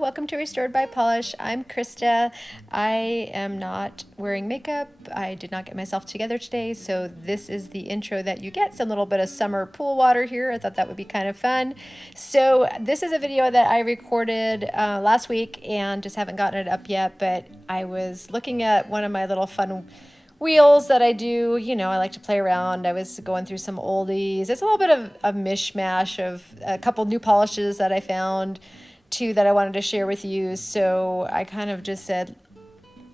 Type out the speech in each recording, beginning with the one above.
welcome to Restored by Polish. I'm Krista. I am not wearing makeup. I did not get myself together today, so this is the intro that you get. Some little bit of summer pool water here. I thought that would be kind of fun. So this is a video that I recorded last week and just haven't gotten it up yet, but I was looking at one of my little fun wheels that I do. You know, I like to play around. I was going through some oldies. It's a little bit of a mishmash of a couple new polishes that I found too that I wanted to share with you. So I kind of just said,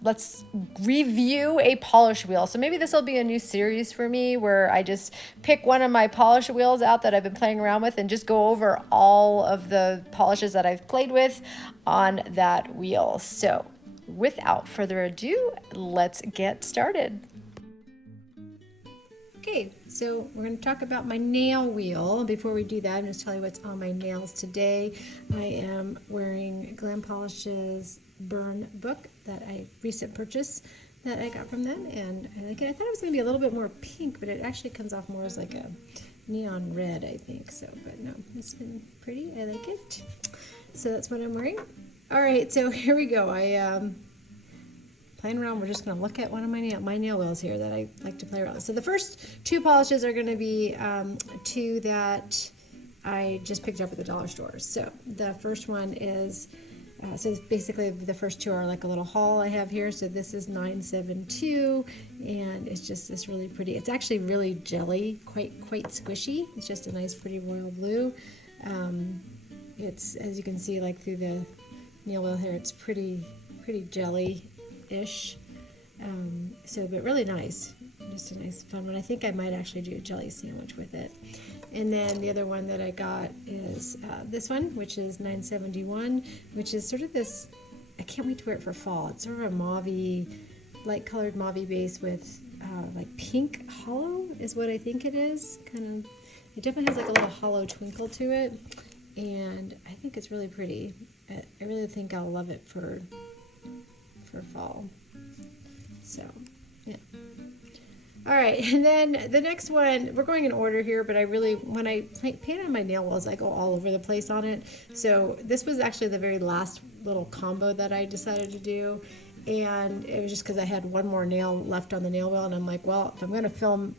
let's review a polish wheel. So maybe this will be a new series for me where I just pick one of my polish wheels out that I've been playing around with and just go over all of the polishes that I've played with on that wheel. So without further ado, let's get started. Okay, so we're going to talk about my nail wheel. Before we do that, I'm going to tell you what's on my nails today. I am wearing Glam Polish's Burn book that I recent purchased that I got from them, and I like it. I thought it was going to be a little bit more pink, but it actually comes off more as like a neon red, I think. So, but no, it's been pretty. I like it. So that's what I'm wearing. All right, so here we go. Playing around, we're just going to look at one of my nail wheels here that I like to play around with. So the first two polishes are going to be two that I just picked up at the dollar store. So the first one is, so basically the first two are like a little haul I have here. So this is 972, and it's just this really pretty. It's actually really jelly, quite squishy. It's just a nice pretty royal blue. It's, as you can see, like through the nail wheel here, it's pretty jelly-ish. But really nice. Just a nice fun one. I think I might actually do a jelly sandwich with it. And then the other one that I got is this one, which is 971, which is sort of this, I can't wait to wear it for fall. It's sort of a mauve-y, light-colored mauve base with like pink hollow is what I think it is. Kind of, it definitely has like a little hollow twinkle to it. And I think it's really pretty. I really think I'll love it for fall. So, yeah. All right, and then the next one, we're going in order here, but when I paint on my nail wheels, I go all over the place on it. So this was actually the very last little combo that I decided to do, and it was just because I had one more nail left on the nail wheel, and I'm like, well, if I'm going to film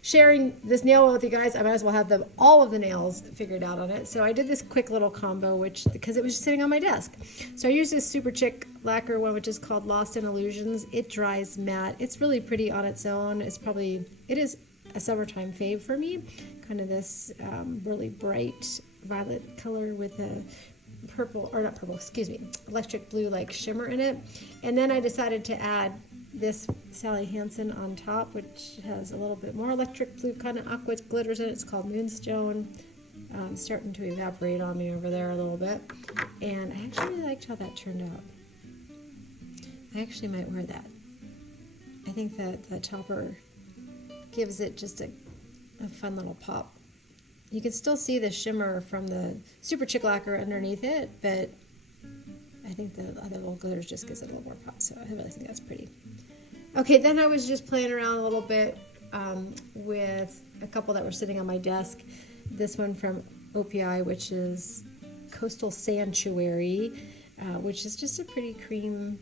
sharing this nail wheel with you guys, I might as well have all of the nails figured out on it. So I did this quick little combo, because it was just sitting on my desk. So I used this Super Chick lacquer one, which is called Lost in Illusions. It dries matte. It's really pretty on its own. It is a summertime fave for me. Kind of this really bright violet color with a electric blue like shimmer in it. And then I decided to add this Sally Hansen on top, which has a little bit more electric blue kind of aqua glitters in it. It's called Moonstone. Starting to evaporate on me over there a little bit. And I actually really liked how that turned out. I actually might wear that. I think that the topper gives it just a fun little pop. You can still see the shimmer from the Super Chick lacquer underneath it, but I think the other little glitters just gives it a little more pop, so I really think that's pretty. Okay, then I was just playing around a little bit with a couple that were sitting on my desk. This one from OPI, which is Coastal Sanctuary, which is just a pretty cream,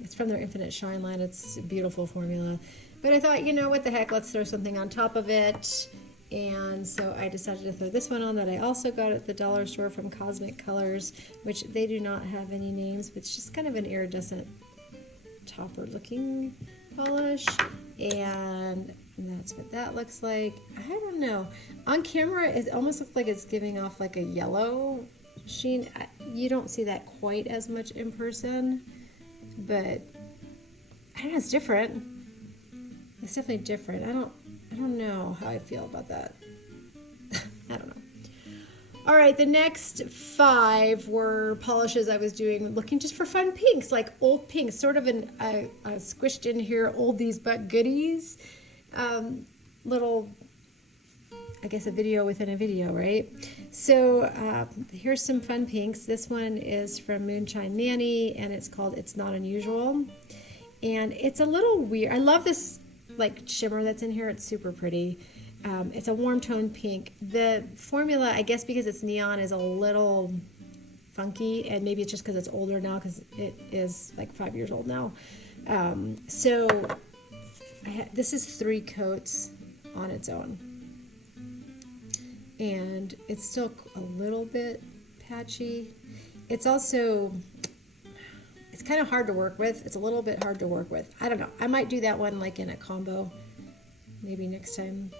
it's from their Infinite Shine line. It's a beautiful formula. But I thought, what the heck, let's throw something on top of it. And so I decided to throw this one on that I also got at the dollar store from Cosmic Colors, which they do not have any names, but it's just kind of an iridescent topper looking polish. And that's what that looks like. I don't know. On camera, it almost looks like it's giving off like a yellow sheen. You don't see that quite as much in person, but I don't know, it's different. It's definitely different. I don't know how I feel about that. I don't know. All right, the next 5 were polishes I was doing, looking just for fun pinks, like old pinks, sort of a squished in here, oldies but goodies. Little, I guess, a video within a video, right? So here's some fun pinks. This one is from Moonshine Nanny, and it's called It's Not Unusual. And it's a little weird. I love this like shimmer that's in here. It's super pretty. It's a warm tone pink. The formula, I guess because it's neon, is a little funky, and maybe it's just because it's older now, because it is like 5 years old now. This is 3 coats on its own, and it's still a little bit patchy. It's also, it's kind of hard to work with. It's a little bit hard to work with. I don't know. I might do that one like in a combo maybe next time.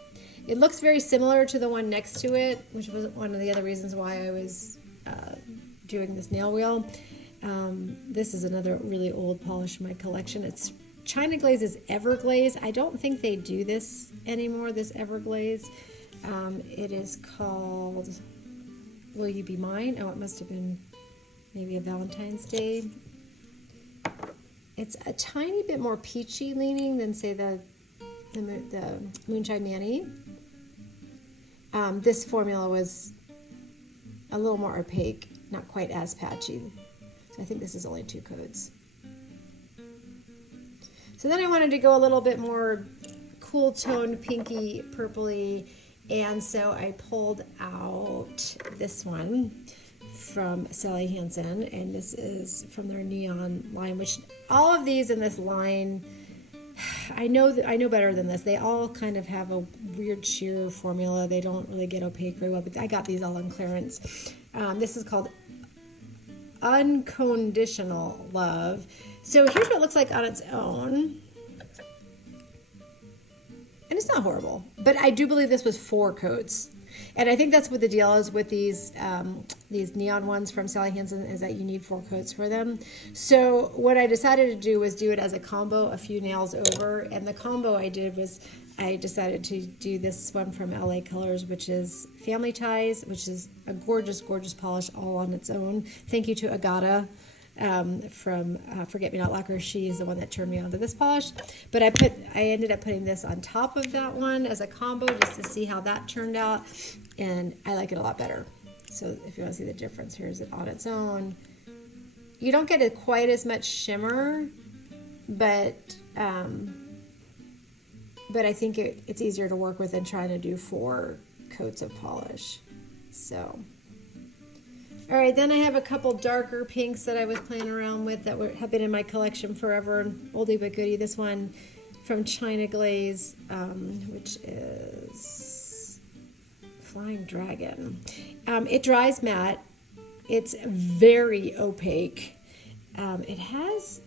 It looks very similar to the one next to it, which was one of the other reasons why I was doing this nail wheel. This is another really old polish in my collection. It's China Glaze's Everglaze. I don't think they do this anymore, this Everglaze. It is called Will You Be Mine? Oh, it must have been maybe a Valentine's Day. It's a tiny bit more peachy leaning than, say, the Moonshine Manny. This formula was a little more opaque, not quite as patchy. So I think this is only 2 coats. So then I wanted to go a little bit more cool toned, pinky, purpley, and so I pulled out this one from Sally Hansen, and this is from their neon line, which all of these in this line, I know better than this. They all kind of have a weird sheer formula. They don't really get opaque very well, but I got these all on clearance. This is called Unconditional Love. So here's what it looks like on its own. And it's not horrible, but I do believe this was 4 coats. And I think that's what the deal is with these neon ones from Sally Hansen, is that you need 4 coats for them. So what I decided to do was do it as a combo, a few nails over. And the combo I did was I decided to do this one from LA Colors, which is Family Ties, which is a gorgeous, gorgeous polish all on its own. Thank you to Agata from Forget Me Not Lacquer. She is the one that turned me on to this polish. But I ended up putting this on top of that one as a combo just to see how that turned out, and I like it a lot better. So if you want to see the difference, here's it on its own. You don't get quite as much shimmer, but I think it's easier to work with than trying to do 4 coats of polish. So. All right, then I have a couple darker pinks that I was playing around with that have been in my collection forever. Oldie but goodie. This one from China Glaze, which is Flying Dragon. It dries matte. It's very opaque. It has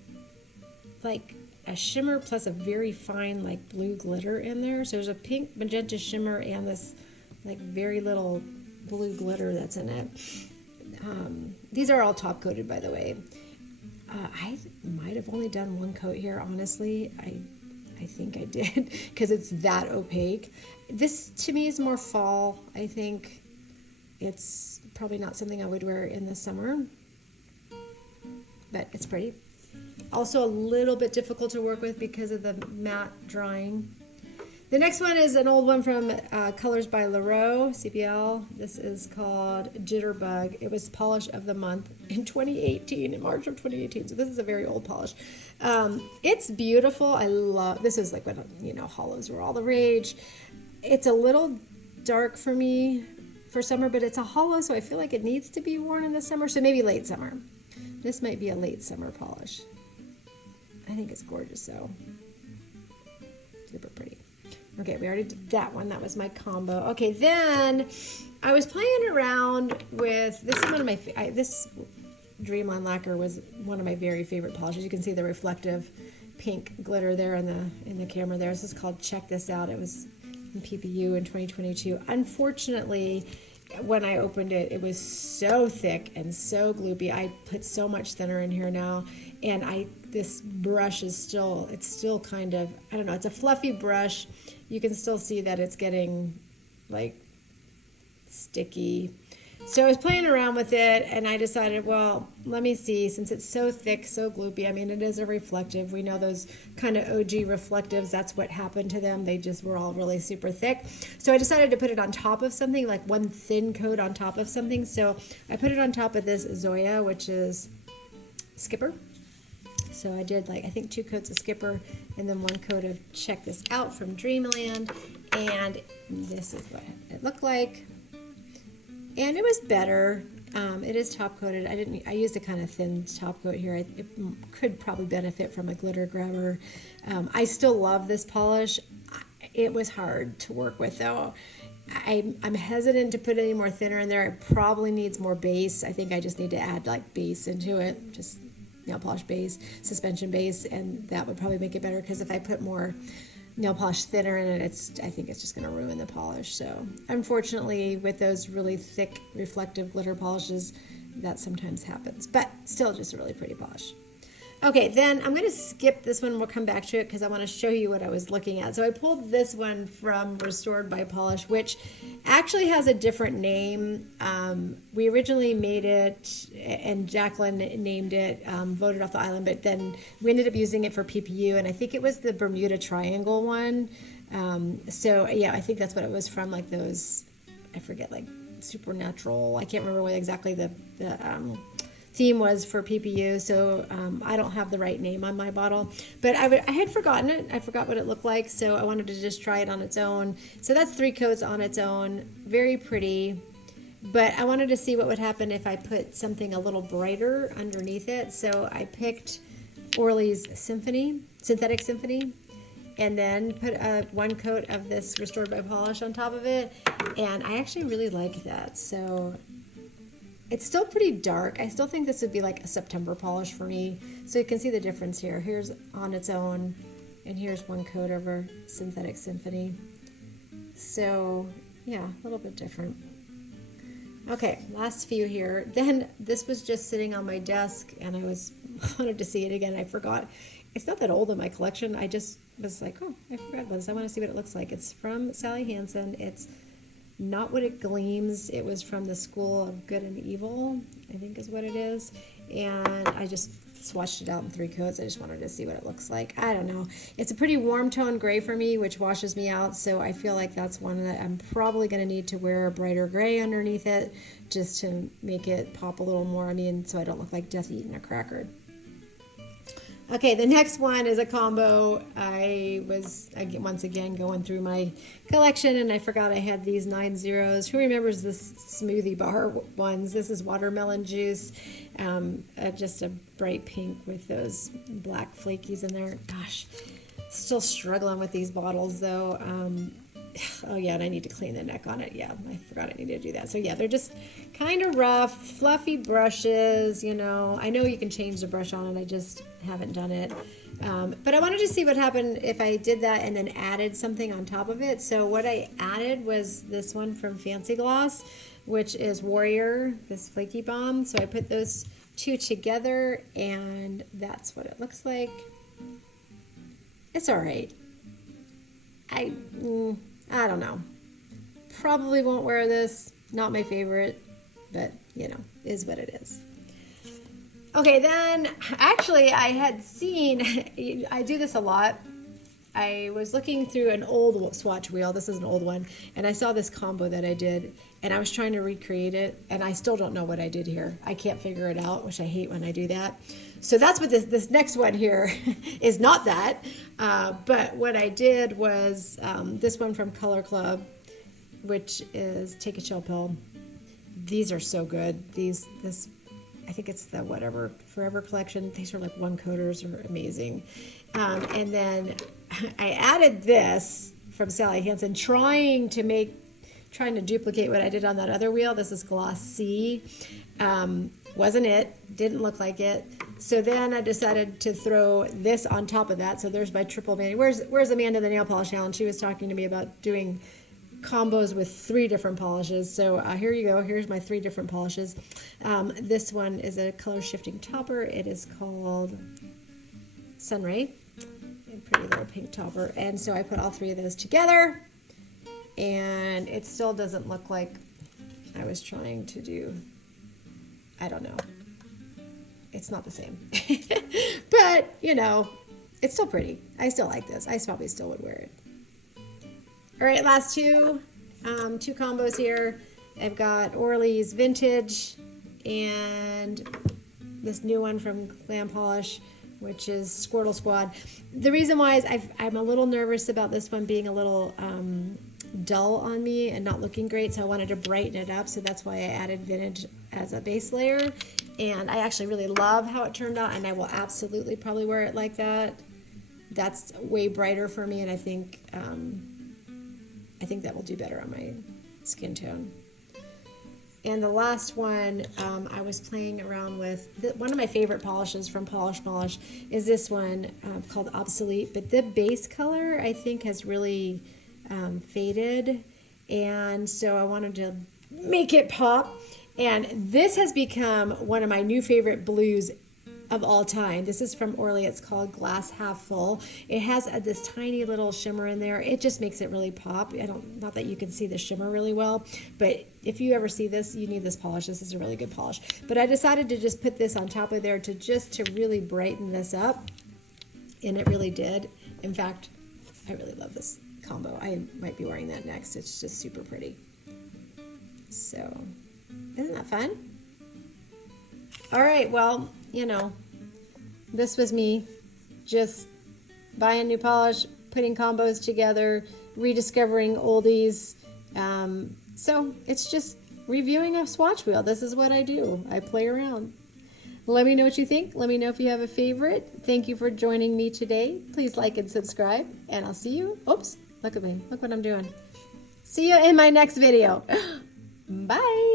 like a shimmer plus a very fine like blue glitter in there. So there's a pink magenta shimmer and this like very little blue glitter that's in it. These are all top coated, by the way. I might have only done 1 coat here, honestly. I think I did, because it's that opaque. This to me is more fall. I think it's probably not something I would wear in the summer, but it's pretty. Also a little bit difficult to work with because of the matte drying. The next one is an old one from Colors by Leroux, CPL. This is called Jitterbug. It was Polish of the Month in 2018, in March of 2018. So this is a very old polish. It's beautiful. I love, this is like when, hollows were all the rage. It's a little dark for me for summer, but it's a hollow, so I feel like it needs to be worn in the summer. So maybe late summer. This might be a late summer polish. I think it's gorgeous, though. Super pretty. Okay, we already did that one. That was my combo. Okay, then I was playing around with this. Is one of my this Dreamland lacquer was one of my very favorite polishes. You can see the reflective pink glitter there in the camera there. This is called Check This Out. It was in PPU in 2022. Unfortunately, when I opened it, it was so thick and so gloopy. I put so much thinner in here now, and this brush is still kind of, I don't know, it's a fluffy brush. You can still see that it's getting like sticky. So I was playing around with it, and I decided, well, let me see, since it's so thick, so gloopy. I mean, it is a reflective. We know those kind of OG reflectives, that's what happened to them. They just were all really super thick. So I decided to put it on top of something, like one thin coat on top of something. So I put it on top of this Zoya, which is Skipper. So I did I think 2 coats of Skipper and then 1 coat of Check This Out from Dreamland. And this is what it looked like. And it was better. It is top coated. I used a kind of thin top coat here. It could probably benefit from a glitter grabber. I still love this polish. It was hard to work with though. I'm hesitant to put any more thinner in there. It probably needs more base. I think I just need to add like base into it, just nail polish base, suspension base, and that would probably make it better, because if I put more nail polish thinner in it, I think it's just going to ruin the polish. So unfortunately, with those really thick reflective glitter polishes, that sometimes happens, but still just a really pretty polish. Okay, then I'm going to skip this one. We'll come back to it because I want to show you what I was looking at. So I pulled this one from Restored by Polish, which actually has a different name. We originally made it, and Jacqueline named it, voted off the island, but then we ended up using it for PPU, and I think it was the Bermuda Triangle one. So yeah, I think that's what it was from, like those, I forget, like Supernatural. I can't remember what exactly the theme was for PPU, so I don't have the right name on my bottle, but I had forgotten it. I forgot what it looked like, so I wanted to just try it on its own. So that's 3 coats on its own. Very pretty, but I wanted to see what would happen if I put something a little brighter underneath it. So I picked Orly's Synthetic Symphony, and then put 1 coat of this Restored by Polish on top of it, and I actually really like that. So it's still pretty dark. I still think this would be like a September polish for me. So you can see the difference here. Here's on its own, and here's 1 coat over Synthetic Symphony. So yeah, a little bit different. Okay, last few here. Then this was just sitting on my desk, and I wanted to see it again. I forgot. It's not that old in my collection. I just was like, oh, I forgot about this. I want to see what it looks like. It's from Sally Hansen. It's Not What It Gleams. It was from the School of Good and Evil, I think is what it is. And I just swatched it out in 3 coats. I just wanted to see what it looks like. I don't know. It's a pretty warm tone gray for me, which washes me out. So I feel like that's one that I'm probably going to need to wear a brighter gray underneath it, just to make it pop a little more on me, and so I don't look like Death eating a cracker. Okay, the next one is a combo. I was once again going through my collection, and I forgot I had these 9 zeros. Who remembers the smoothie bar ones? This is watermelon juice, just a bright pink with those black flakies in there. Gosh, still struggling with these bottles though. Oh yeah, and I need to clean the neck on it. Yeah, I forgot I needed to do that. So yeah, they're just kind of rough, fluffy brushes, you know. I know you can change the brush on it. I just haven't done it. But I wanted to see what happened if I did that and then added something on top of it. So what I added was this one from Fancy Gloss, which is Warrior, this flaky bomb. So I put those 2 together, and that's what it looks like. It's all right. I don't know. Probably won't wear this. Not my favorite, but you know, is what it is. Okay, then actually I had seen, I do this a lot. I was looking through an old Swatch wheel. This is an old one, and I saw this combo that I did, and I was trying to recreate it, and I still don't know what I did here. I can't figure it out, which I hate when I do that. So that's what this next one here is not that. But what I did was this one from Color Club, which is Take a Chill Pill. These are so good. I think it's the whatever Forever collection. These are like 1 coaters, are amazing. And then I added this from Sally Hansen, trying to duplicate what I did on that other wheel. This is Gloss C. Wasn't it? Didn't look like it. So then I decided to throw this on top of that. So there's my triple Mandy. Where's Amanda the Nail Polish Challenge? She was talking to me about doing combos with 3 different polishes. So here you go. Here's my 3 different polishes. This one is a color shifting topper. It is called Sunray. A pretty little pink topper. And so I put all 3 of those together, and it still doesn't look like I was trying to do. I don't know. It's not the same. But, you know, it's still pretty. I still like this. I probably still would wear it. All right, last 2 combos here. I've got Orly's Vintage and this new one from Glam Polish, which is Squirtle Squad. The reason why is I'm a little nervous about this one being a little dull on me and not looking great, so I wanted to brighten it up, so that's why I added vintage as a base layer. And I actually really love how it turned out, and I will absolutely probably wear it like that. That's way brighter for me, and I think that will do better on my skin tone. And the last one, I was playing around with, one of my favorite polishes from Polish Polish is this one called Obsolete. But the base color, I think, has really faded. And so I wanted to make it pop. And this has become one of my new favorite blues of all time. This is from Orly. It's called Glass Half Full. It has this tiny little shimmer in there. It just makes it really pop. Not that you can see the shimmer really well, but if you ever see this, you need this polish. This is a really good polish. But I decided to just put this on top of there to really brighten this up, and it really did. In fact, I really love this combo. I might be wearing that next. It's just super pretty. So, isn't that fun? All right, well, you know, this was me just buying new polish, putting combos together, rediscovering oldies. So it's just reviewing a swatch wheel. This is what I do. I play around. Let me know what you think. Let me know if you have a favorite. Thank you for joining me today. Please like and subscribe, and I'll see you. Oops, look at me. Look what I'm doing. See you in my next video. Bye.